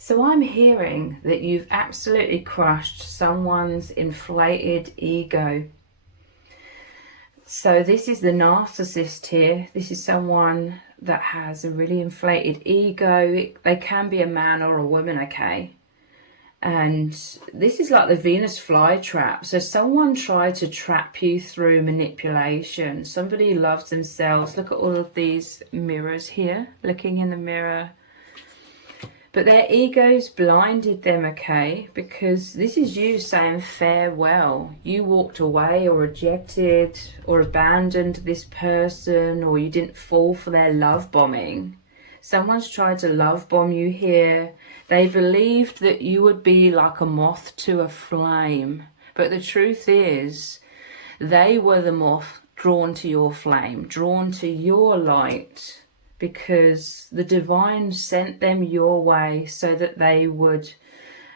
So I'm hearing that you've absolutely crushed someone's inflated ego. So this is the narcissist here. This is someone that has a really inflated ego. They can be a man or a woman, okay? And this is like the Venus flytrap. So someone tried to trap you through manipulation. Somebody loves themselves. Look at all of these mirrors here, looking in the mirror. But their egos blinded them, okay? Because this is you saying farewell. You walked away or rejected or abandoned this person, or you didn't fall for their love bombing. Someone's tried to love bomb you here. They believed that you would be like a moth to a flame. But the truth is, they were the moth drawn to your flame, drawn to your light, because the divine sent them your way so that they would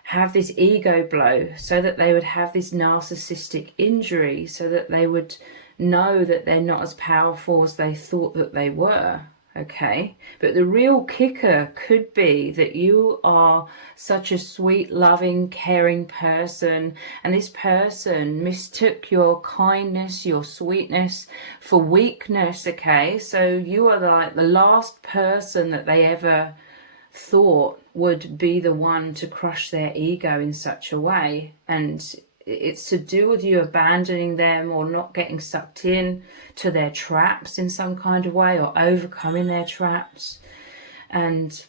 have this ego blow, so that they would have this narcissistic injury, so that they would know that they're not as powerful as they thought that they were. Okay, but the real kicker could be that you are such a sweet, loving, caring person, and this person mistook your kindness, your sweetness for weakness. Okay, so you are like the last person that they ever thought would be the one to crush their ego in such a way. And it's to do with you abandoning them or not getting sucked in to their traps in some kind of way, or overcoming their traps. And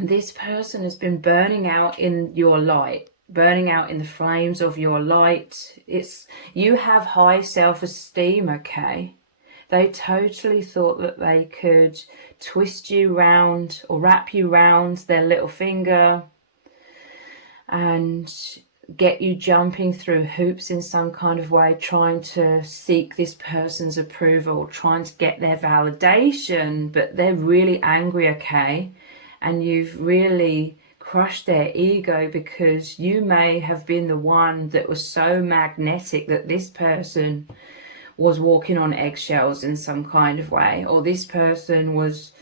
this person has been burning out in your light, burning out in the flames of your light. You have high self-esteem, okay? They totally thought that they could twist you round or wrap you round their little finger and get you jumping through hoops in some kind of way, trying to seek this person's approval, trying to get their validation. But they're really angry, okay? And you've really crushed their ego because you may have been the one that was so magnetic that this person was walking on eggshells in some kind of way, or this person was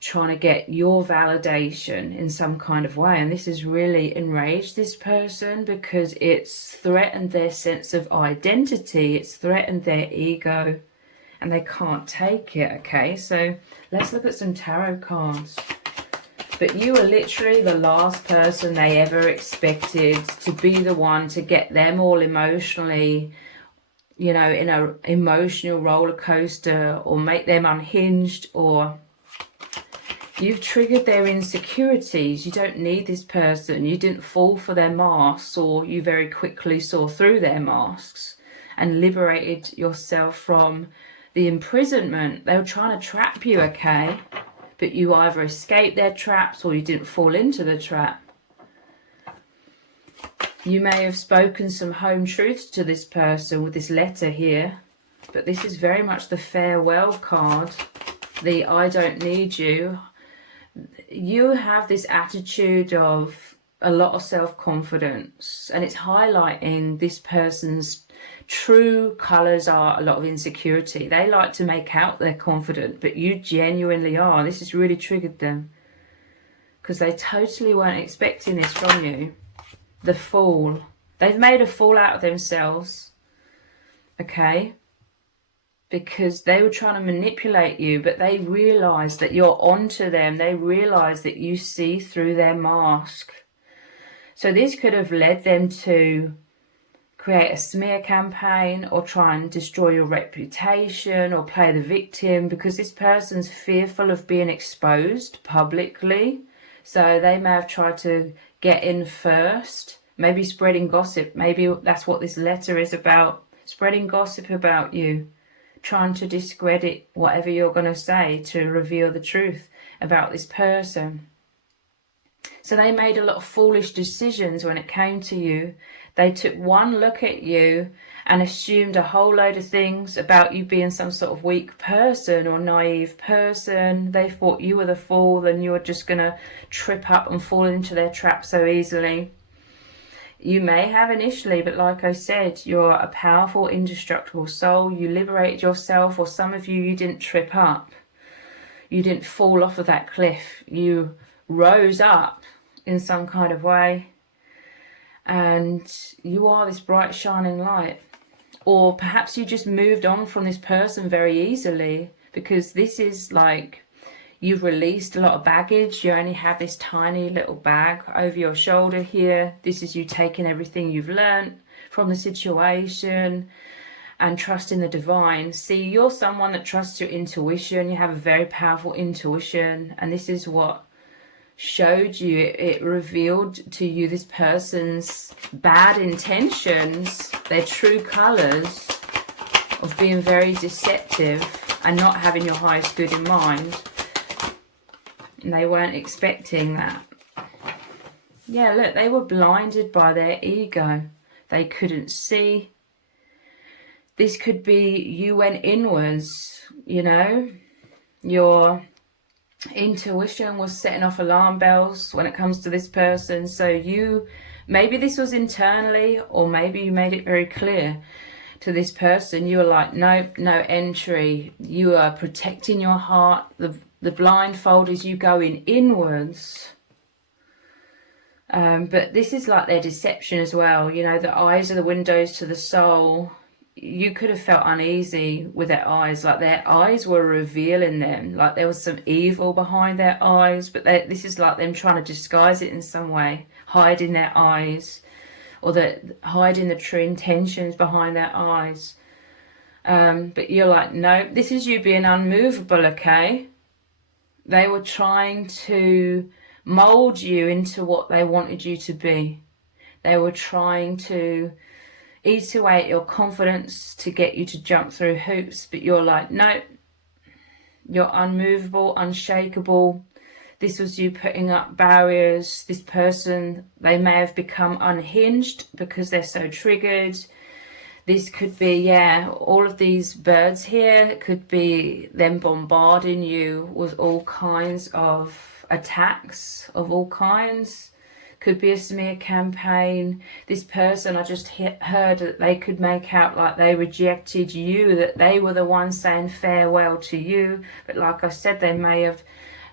trying to get your validation in some kind of way. And this has really enraged this person because it's threatened their sense of identity, it's threatened their ego, and they can't take it. Okay, so let's look at some tarot cards. But you are literally the last person they ever expected to be the one to get them all emotionally, you know, in an emotional roller coaster, or make them unhinged, or you've triggered their insecurities. You don't need this person. You didn't fall for their masks, or you very quickly saw through their masks and liberated yourself from the imprisonment. They were trying to trap you, okay? But you either escaped their traps or you didn't fall into the trap. You may have spoken some home truths to this person with this letter here, but this is very much the farewell card, the I don't need you. You have this attitude of a lot of self-confidence, and it's highlighting this person's true colors are a lot of insecurity. They like to make out they're confident, but you genuinely are. This has really triggered them because they totally weren't expecting this from you. The Fool. They've made a fool out of themselves, okay? Because they were trying to manipulate you, but they realized that you're onto them. They realized that you see through their mask. So this could have led them to create a smear campaign, or try and destroy your reputation, or play the victim, because this person's fearful of being exposed publicly. So they may have tried to get in first, maybe spreading gossip. Maybe that's what this letter is about, spreading gossip about you, trying to discredit whatever you're going to say to reveal the truth about this person. So they made a lot of foolish decisions when it came to you. They took one look at you and assumed a whole load of things about you being some sort of weak person or naive person. They thought you were the fool and you were just going to trip up and fall into their trap so easily. You may have initially, but like I said, you're a powerful, indestructible soul. You liberated yourself, or some of you, you didn't trip up. You didn't fall off of that cliff. You rose up in some kind of way. And you are this bright shining light. Or perhaps you just moved on from this person very easily, because this is like you've released a lot of baggage. You only have this tiny little bag over your shoulder here. This is you taking everything you've learned from the situation and trusting the divine. See, you're someone that trusts your intuition. You have a very powerful intuition, and this is what showed you. It revealed to you this person's bad intentions, their true colors of being very deceptive and not having your highest good in mind. And they weren't expecting that. Yeah, look, they were blinded by their ego. They couldn't see. This could be you went inwards, you know. Your intuition was setting off alarm bells when it comes to this person. So you, maybe this was internally, or maybe you made it very clear to this person. You were like, nope, no entry. You are protecting your heart. The blindfold is you going inwards. But this is like their deception as well. You know, the eyes are the windows to the soul. You could have felt uneasy with their eyes, like their eyes were revealing them, like there was some evil behind their eyes, but this is like them trying to disguise it in some way, hiding their eyes, or hiding the true intentions behind their eyes. But you're like, no, this is you being unmovable, okay? They were trying to mold you into what they wanted you to be. They were trying to eat away at your confidence to get you to jump through hoops, but you're like, no, you're unmovable, unshakable. This was you putting up barriers. This person, they may have become unhinged because they're so triggered. This could be, yeah, all of these birds here. It could be them bombarding you with all kinds of attacks of all kinds. Could be a smear campaign. This person, I just heard that they could make out like they rejected you, that they were the ones saying farewell to you. But like I said, they may have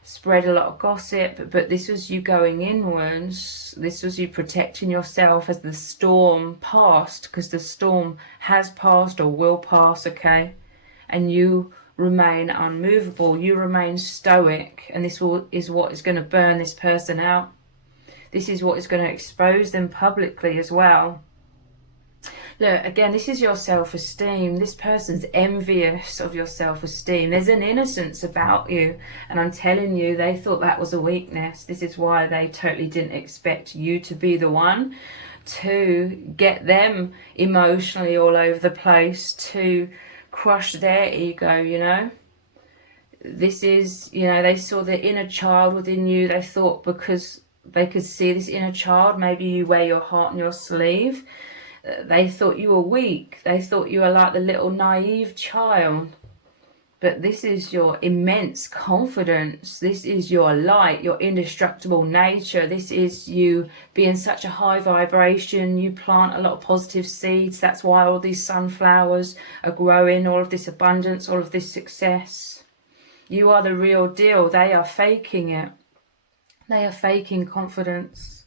spread a lot of gossip, but this was you going inwards. This was you protecting yourself as the storm passed, because the storm has passed or will pass, okay? And you remain unmovable. You remain stoic, and this is what is going to burn this person out. This is what is going to expose them publicly as well. Look, again, this is your self-esteem. This person's envious of your self-esteem. There's an innocence about you. And I'm telling you, they thought that was a weakness. This is why they totally didn't expect you to be the one to get them emotionally all over the place, to crush their ego, you know. This is, you know, they saw the inner child within you. They thought because they could see this inner child, maybe you wear your heart on your sleeve, they thought you were weak. They thought you were like the little naive child. But this is your immense confidence. This is your light, your indestructible nature. This is you being such a high vibration. You plant a lot of positive seeds. That's why all these sunflowers are growing, all of this abundance, all of this success. You are the real deal. They are faking it. They are faking confidence.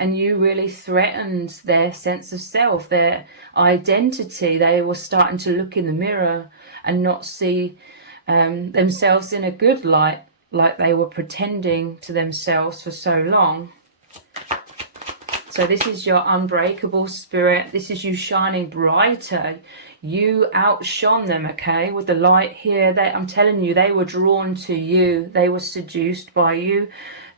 And you really threatened their sense of self, their identity. They were starting to look in the mirror and not see themselves in a good light, like they were pretending to themselves for so long. So this is your unbreakable spirit. This is you shining brighter. You outshone them, okay, with the light here. I'm telling you, they were drawn to you. They were seduced by you.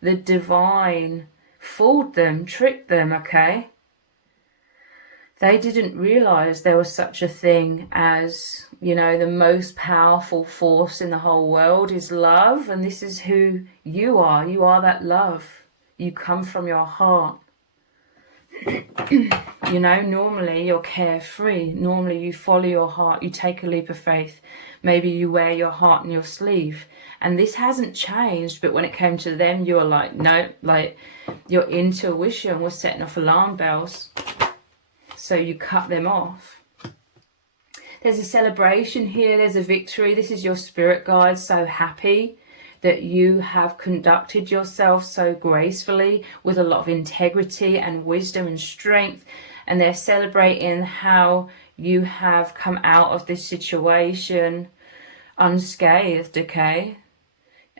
The divine fooled them, tricked them, okay? They didn't realize there was such a thing as, you know, the most powerful force in the whole world is love. And this is who you are. You are that love. You come from your heart. You know, normally you're carefree. Normally you follow your heart. You take a leap of faith. Maybe you wear your heart on your sleeve. And this hasn't changed, but when it came to them, you were like, no, like your intuition was setting off alarm bells. So you cut them off. There's a celebration here. There's a victory. This is your spirit guide, so happy that you have conducted yourself so gracefully with a lot of integrity and wisdom and strength. And they're celebrating how you have come out of this situation unscathed, okay?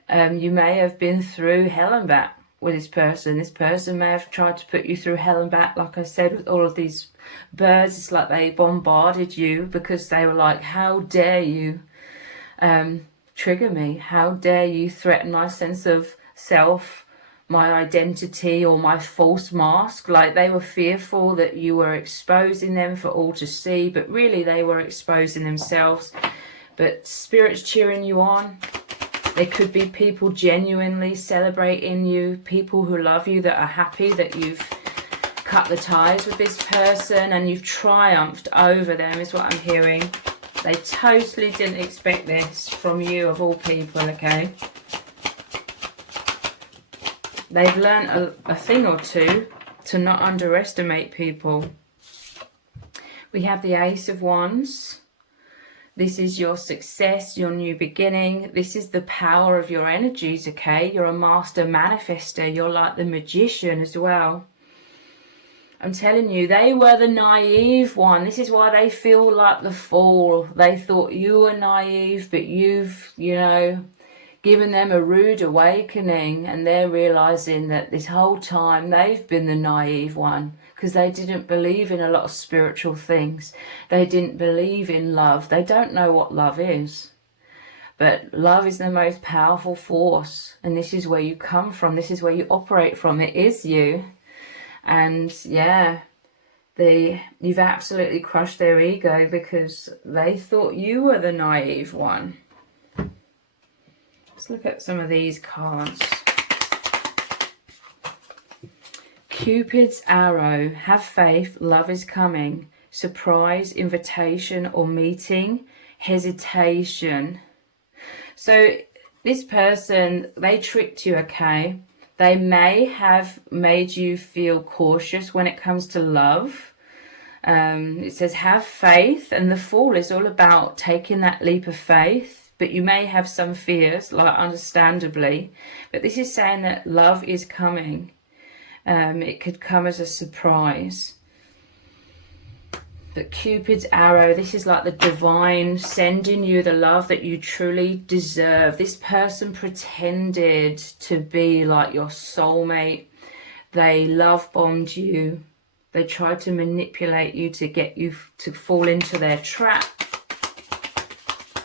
You may have been through hell and back with this person. This person may have tried to put you through hell and back, like I said, with all of these birds. It's like they bombarded you because they were like, how dare you trigger me? How dare you threaten my sense of self, my identity, or my false mask? Like, they were fearful that you were exposing them for all to see, but really they were exposing themselves. But Spirit's cheering you on. There could be people genuinely celebrating you, people who love you, that are happy that you've cut the ties with this person and you've triumphed over them, is what I'm hearing. They totally didn't expect this from you, of all people, okay? They've learned a thing or two to not underestimate people. We have the Ace of Wands. This is your success, your new beginning. This is the power of your energies, okay? You're a master manifester. You're like the magician as well. I'm telling you, they were the naive one. This is why they feel like the fool. They thought you were naive, but you've, you know, given them a rude awakening, and they're realizing that this whole time they've been the naive one, because they didn't believe in a lot of spiritual things. They didn't believe in love. They don't know what love is. But love is the most powerful force, and this is where you come from. This is where you operate from. It is you. And yeah, you've absolutely crushed their ego because they thought you were the naive one. Let's look at some of these cards. Cupid's arrow. Have faith, love is coming. Surprise, invitation or meeting. Hesitation. So this person, they tricked you, okay? They may have made you feel cautious when it comes to love. It says have faith, and the Fool is all about taking that leap of faith. But you may have some fears, like understandably. But this is saying that love is coming. It could come as a surprise. But Cupid's arrow, this is like the divine sending you the love that you truly deserve. This person pretended to be like your soulmate. They love bombed you. They tried to manipulate you to get you to fall into their trap.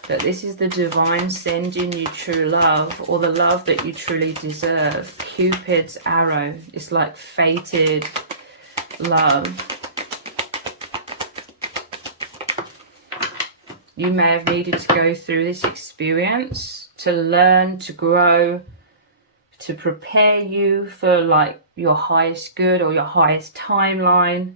But this is the divine sending you true love, or the love that you truly deserve. Cupid's arrow. It's like fated love. You may have needed to go through this experience to learn, to grow, to prepare you for like your highest good or your highest timeline.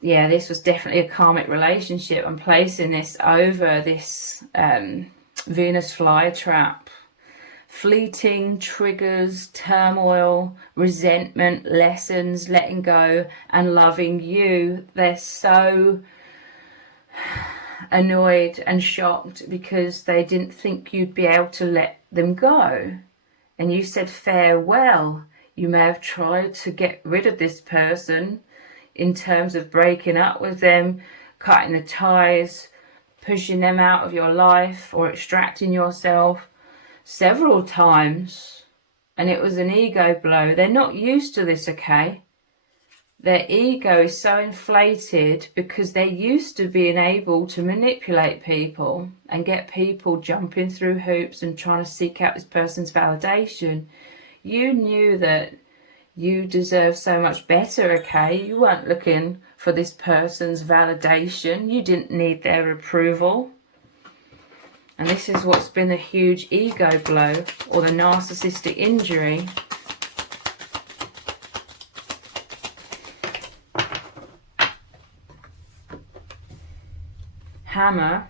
Yeah, this was definitely a karmic relationship. I'm placing this over this Venus flytrap. Fleeting triggers, turmoil, resentment, lessons, letting go, and loving you. They're so annoyed and shocked because they didn't think you'd be able to let them go. And you said farewell. You may have tried to get rid of this person in terms of breaking up with them, cutting the ties, pushing them out of your life, or extracting yourself several times. And it was an ego blow. They're not used to this, okay? Their ego is so inflated because they're used to being able to manipulate people and get people jumping through hoops and trying to seek out this person's validation. You knew that you deserve so much better, okay? You weren't looking for this person's validation. You didn't need their approval. And this is what's been the huge ego blow, or the narcissistic injury. Hammer,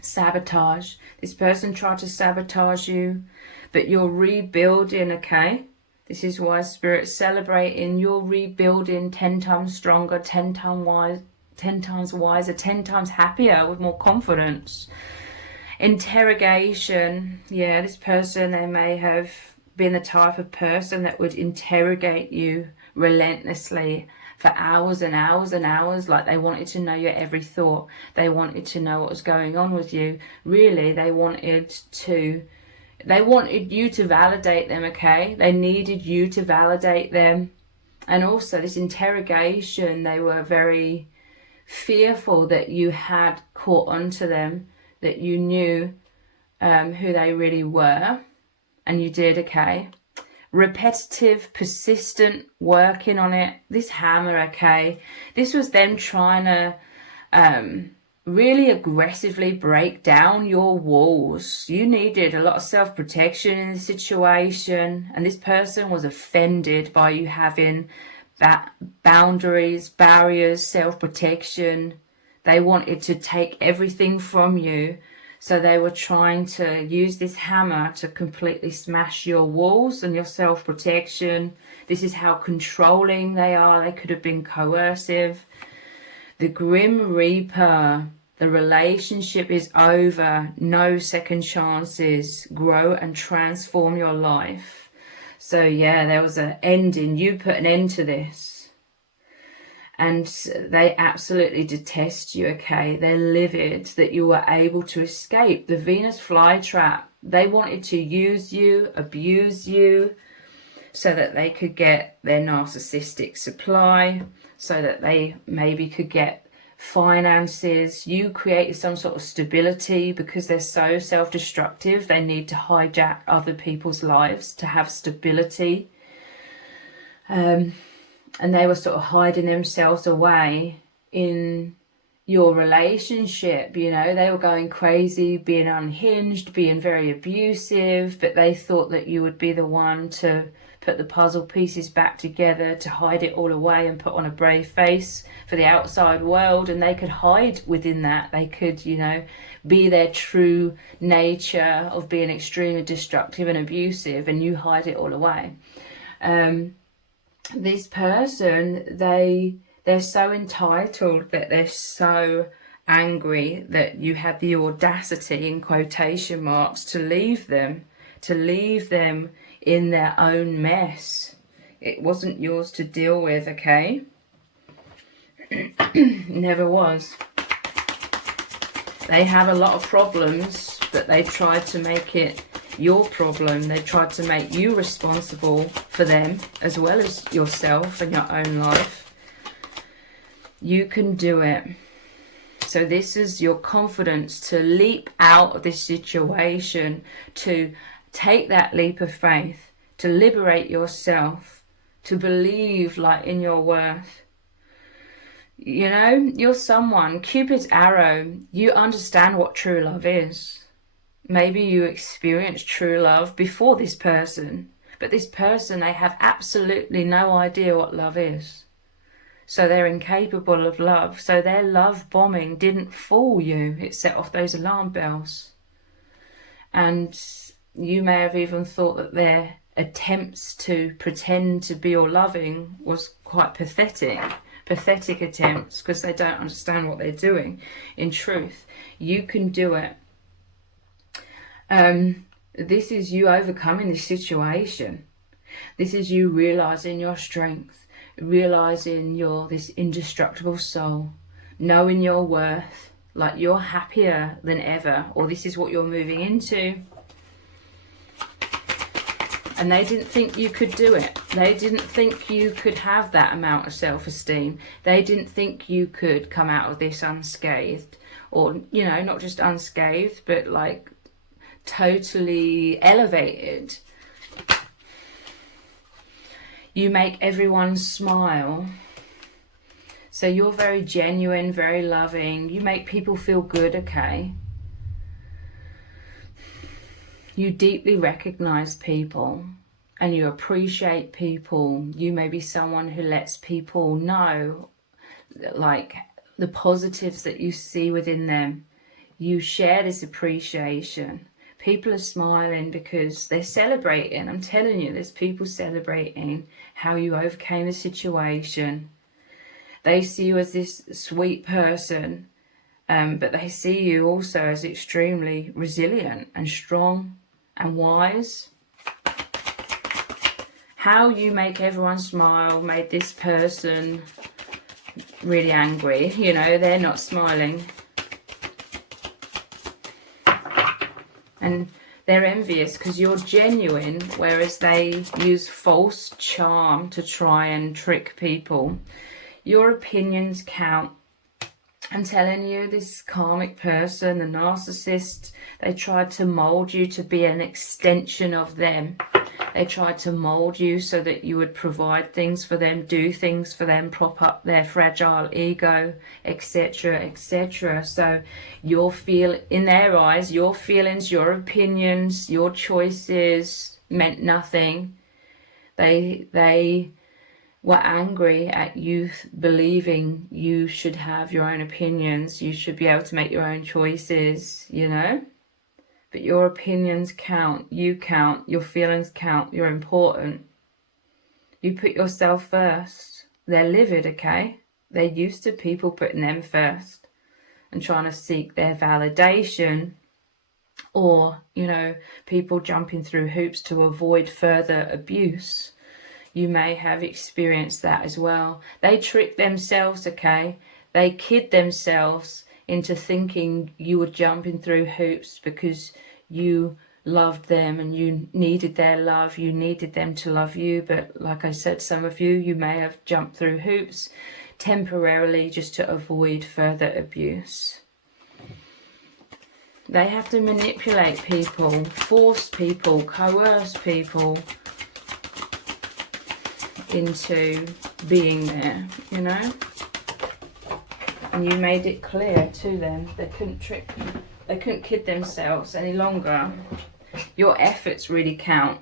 sabotage. This person tried to sabotage you, but you're rebuilding, okay? This is why Spirit's celebrating. You're rebuilding 10 times stronger, 10 times wiser, 10 times happier, with more confidence. Interrogation. Yeah, this person, they may have been the type of person that would interrogate you relentlessly for hours and hours and hours. Like, they wanted to know your every thought. They wanted to know what was going on with you. Really, they wanted you to validate them, okay? They needed you to validate them. And also this interrogation, they were very fearful that you had caught onto them, that you knew who they really were, and you did, okay? Repetitive, persistent, working on it. This hammer, okay? This was them trying to really aggressively break down your walls. You needed a lot of self-protection in the situation, and this person was offended by you having boundaries, barriers, self-protection. They wanted to take everything from you, so they were trying to use this hammer to completely smash your walls and your self-protection. This is how controlling they are. They could have been coercive. The Grim Reaper, the relationship is over, no second chances, grow and transform your life. So yeah, there was an ending. You put an end to this. And they absolutely detest you, okay? They're livid that you were able to escape the Venus flytrap. They wanted to use you, abuse you, so that they could get their narcissistic supply, so that they maybe could get finances. You created some sort of stability because they're so self-destructive. They need to hijack other people's lives to have stability. And they were sort of hiding themselves away in your relationship, you know. They were going crazy, being unhinged, being very abusive, but they thought that you would be the one to put the puzzle pieces back together, to hide it all away and put on a brave face for the outside world, and they could hide within that. They could, you know, be their true nature of being extremely destructive and abusive, and you hide it all away. This person, they're so entitled that they're so angry that you had the audacity, in quotation marks, to leave them in their own mess. It wasn't yours to deal with, okay? Never was. They have a lot of problems, but they tried to make it your problem. They tried to make you responsible for them as well as yourself and your own life. You can do it. So this is your confidence to leap out of this situation, to take that leap of faith, to liberate yourself, to believe like in your worth. You know, you're someone, Cupid's arrow, you understand what true love is. Maybe you experienced true love before this person, but this person, they have absolutely no idea what love is. So they're incapable of love. So their love bombing didn't fool you. It set off those alarm bells. And you may have even thought that their attempts to pretend to be your loving was quite pathetic. Pathetic attempts, because they don't understand what they're doing. In truth, you can do it. This is you overcoming this situation. This is you realizing your strength, realizing you're this indestructible soul, knowing your worth, like you're happier than ever, or this is what you're moving into. And they didn't think you could do it. They didn't think you could have that amount of self-esteem. They didn't think you could come out of this unscathed, or, you know, not just unscathed, but like totally elevated. You make everyone smile. So you're very genuine, very loving. You make people feel good, okay? You deeply recognize people and you appreciate people. You may be someone who lets people know, like, the positives that you see within them. You share this appreciation. People are smiling because they're celebrating. I'm telling you, there's people celebrating how you overcame the situation. They see you as this sweet person, But they see you also as extremely resilient and strong and wise. How you make everyone smile made this person really angry. You know, they're not smiling. And they're envious because you're genuine, whereas they use false charm to try and trick people. Your opinions count. I'm telling you, this karmic person, the narcissist, they tried to mold you to be an extension of them. They tried to mold you so that you would provide things for them, do things for them, prop up their fragile ego, etc., etc. So in their eyes, your feelings, your opinions, your choices meant nothing. They were angry at you believing you should have your own opinions, you should be able to make your own choices, you know? But your opinions count, you count, your feelings count, you're important. You put yourself first. They're livid, okay? They're used to people putting them first and trying to seek their validation, or, you know, people jumping through hoops to avoid further abuse. You may have experienced that as well. They trick themselves, okay? They kid themselves into thinking you were jumping through hoops because you loved them and you needed their love, you needed them to love you. But like I said, some of you may have jumped through hoops temporarily just to avoid further abuse. They have to manipulate people, force people, coerce people into being there, you know? And you made it clear to them they couldn't trick you. They couldn't kid themselves any longer. Your efforts really count.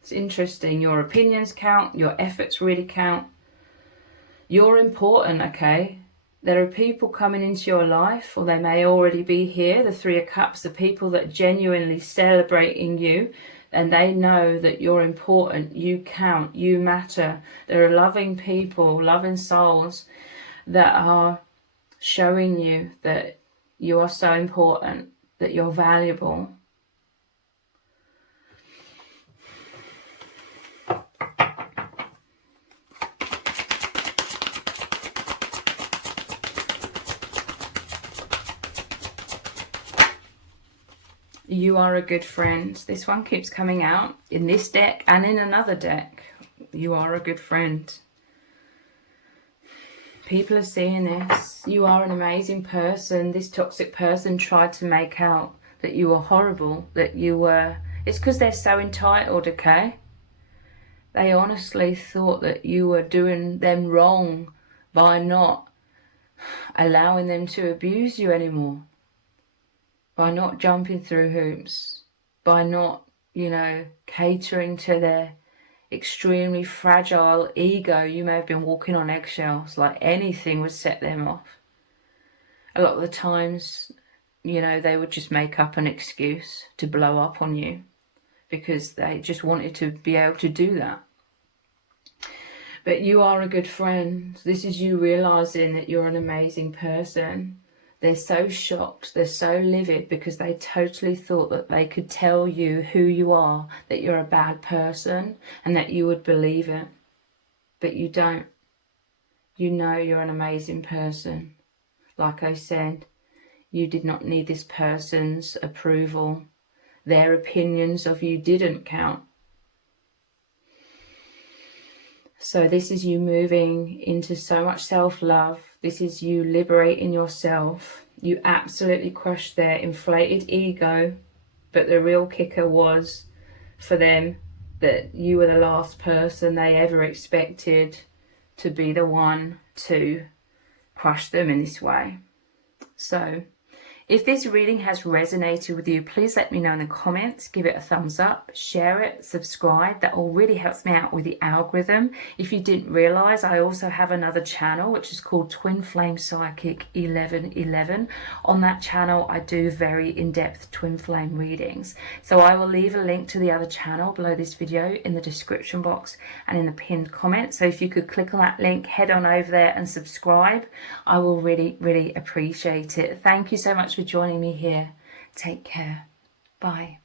It's interesting. Your opinions count. Your efforts really count. You're important, okay? There are people coming into your life, or they may already be here. The Three of Cups, the people that genuinely celebrating you, and they know that you're important, you count, you matter. There are loving people, loving souls that are showing you that you are so important, that you're valuable. You are a good friend. This one keeps coming out in this deck and in another deck. You are a good friend. People are seeing this. You are an amazing person. This toxic person tried to make out that you were horrible, that you were... It's because they're so entitled, okay? They honestly thought that you were doing them wrong by not allowing them to abuse you anymore. By not jumping through hoops. By not, you know, catering to their extremely fragile ego. You may have been walking on eggshells, like anything would set them off. A lot of the times, you know, they would just make up an excuse to blow up on you because they just wanted to be able to do that. But you are a good friend. This is you realizing that you're an amazing person. They're so shocked, they're so livid because they totally thought that they could tell you who you are, that you're a bad person, and that you would believe it. But you don't. You know you're an amazing person. Like I said, you did not need this person's approval. Their opinions of you didn't count. So this is you moving into so much self-love. This is you liberating yourself. You absolutely crushed their inflated ego. But the real kicker was for them that you were the last person they ever expected to be the one to crush them in this way. So If this reading has resonated with you, please let me know in the comments, give it a thumbs up, share it, subscribe. That all really helps me out with the algorithm. If you didn't realize, I also have another channel which is called Twin Flame Psychic 1111. On that channel, I do very in-depth twin flame readings. So I will leave a link to the other channel below this video in the description box and in the pinned comment. So if you could click on that link, head on over there and subscribe, I will really, really appreciate it. Thank you so much for joining me here. Take care. Bye.